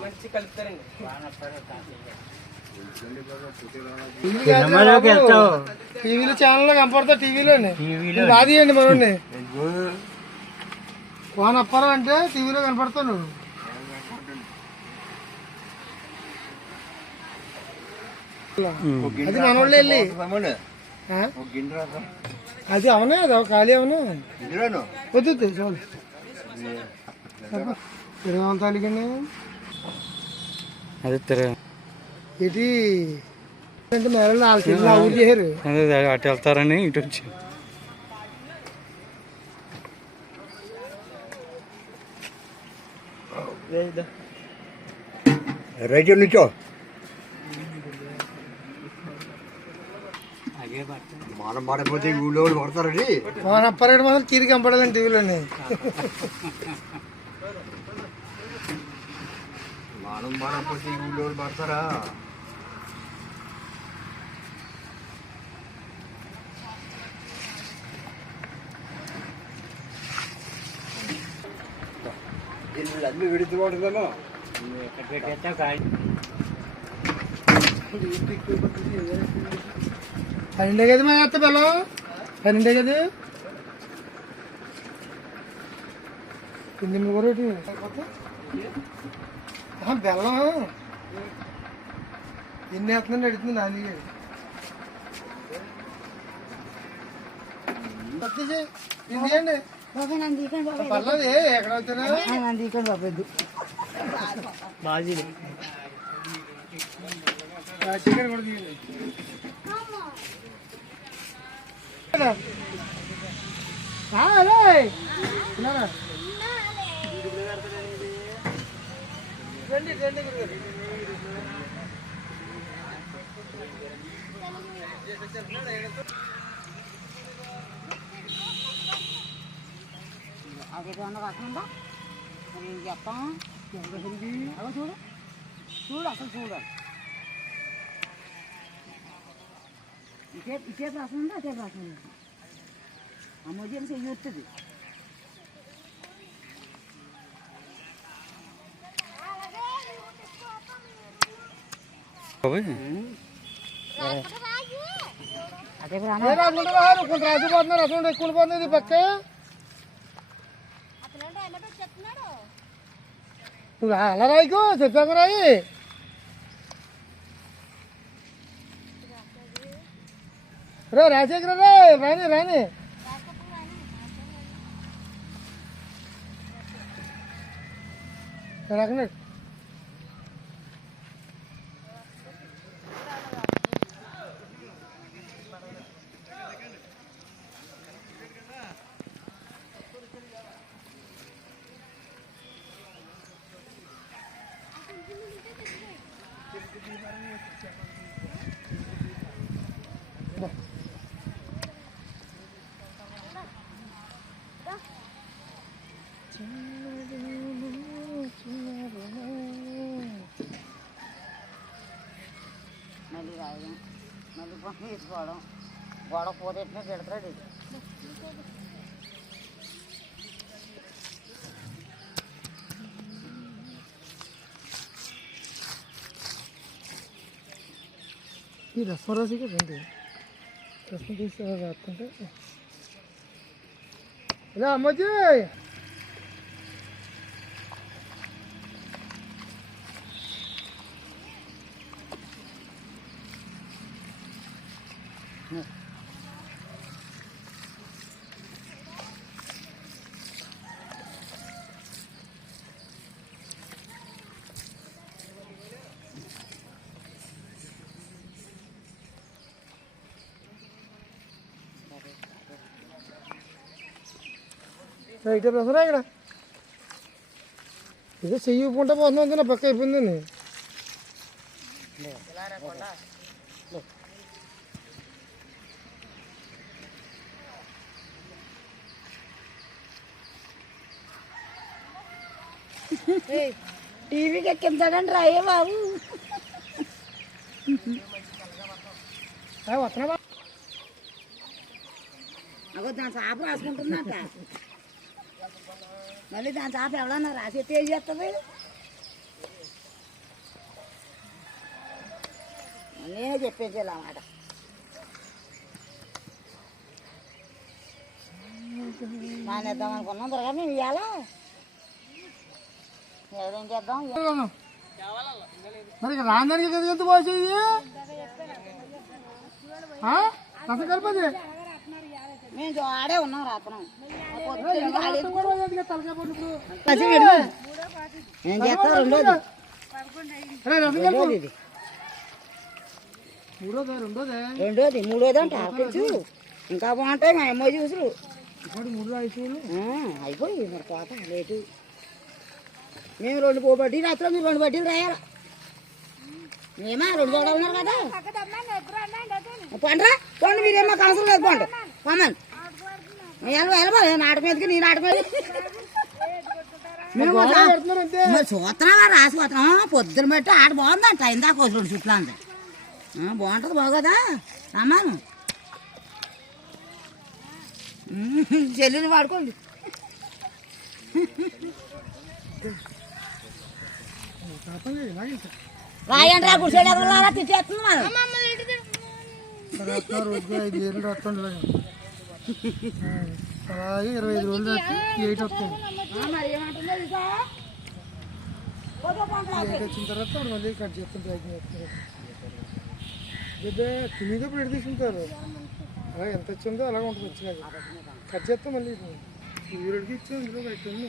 మంచి కలుపుతారండి. టీవీలో ఛానల్లో కనపడతా టీవీలోనే టీవీలో రాది అండి అప్పారా అంటే టీవీలో కనపడతాను అది మనోళ్ళు వెళ్ళి. ఆ? అది అవునా? అది ఖాళీ అవునా? వద్దు వద్దు, చాలు. తాలికండి? అదే అంటే చేశారు. అదే అటు వెళ్తారని ఇటు వచ్చి. రైట్ నుంచో. మనం పడకపోతే ఊళ్ళో పడతారండి అప్పారాడు మాత్రం తిరిగి కనపడాలండి టీవీలోనే మనం పడకపోతే ఈ ఊళ్ళో పడతారా? అన్ని విడుతూ పడుతుందేమో పన్నెండే కదా మా అత్త బెల్లం పన్నెండే కదా? ఎనిమిది. ఆహా, బెల్లం. ఎన్ని వేస్తుందండి అడుగుతుంది నాది పత్తిజీ, ఇది తీయండి. పర్లేదు ఎక్కడ అవుతున్నా చికెన్ కూడా తీయండి. ఆ, అరే. ఉన్నారా? రండి రండి గురుగారు. అది ఏమన్నా కాకుండా మరి ఏం చెప్తాం అదో చూడు చూడు అసలు చూడు ఇటే ఇటే రాసింది అటే రాసింది అమ్మోజీని చెయ్యొస్తుంది అదే రాను ఏ రాసుకుంటారా? నువ్వు కొంత రాసిపోతున్నారు అసలు ఎక్కువ పోతుంది పక్క నువ్వు అలా రాయికు చెప్పాక రాయి రే రాజశేఖర రే రాని రాని రాకన్నాడు మళ్ళీ రాయడం మళ్ళీ పని వేసుకోవడం గొడవ పోతేట్నే పెడతాడు ఇది. ఈ రసం రాసి కదండి రసం తీసి రాస్తుంటే ఇలా అమ్మచ్చి റൈറ്റ് പ്രസറായിക്കട ഇത് ചെയ്യൂ പൂണ്ട പോകുന്ന പക്ക ഇപ്പൊ തന്നെ. టీవీకి ఎక్కించాడండి రాయే బాబు. వస్తున్నా అగో దాని చాప రాసుకుంటుందట. మళ్ళీ దాని చాప ఎవడన్నా రాసేస్తే ఏం చేస్తుంది నేనే చెప్పేసేలా అన్నమాట నానేద్దాం అనుకున్నాం త్వరగా మేము ఇవ్వాలా చేద్దాం? మరి రాందానికి కదా ఎంత పోసేది రసం కలిపది మేము ఆడే ఉన్నాం రాత్రం నేను చేస్తా రెండోది రెండోది ఇది రెండోదే రెండోది మూడోది అంటే. ఆపించు ఇంకా బాగుంటాయి మా అమ్మ ఆ, అయిపోయి మరి పోత లేటు. మేము రెండు బడ్డీ రాత్రి మీరు రెండు బడ్డీలు రాయాలి? మేమా రెండు చోట్ల ఉన్నారు కదా? పండ్రా? పండు మీరేమో అవసరం లేదు పండు. పమ్మని వెళ్ళబో నాటక మీదకి నీ నాటక మీద చూస్తున్నావా రాసి పోతున్నాం. పొద్దున బట్టి ఆడ బాగుందంట ఇందాక ఒక రెండు చుట్లు అంత బాగుంటుంది బాగోదా రమ్మాను చెల్లెలు వాడుకోండి. రాయండి రా గుడిసెడు ఎగరాలా తిట్టేస్తుంది మనం ఐదు వేలు రాత్రండి అలాగే ఇరవై ఐదు రోజులు ఎయిట్ వస్తుంది ఎయిట్ వచ్చిన తర్వాత మళ్ళీ కట్ చేస్తాం ప్రయత్నం చేస్తారు బిడ్డ తినేటప్పుడు ఎటు తీసుకుంటారు అలా ఎంత వచ్చిందో అలాగే ఉంటుంది వచ్చినాక కట్ చేస్తాం మళ్ళీ వీరుడికి ఇచ్చాం ఇందులో బయట ఉంది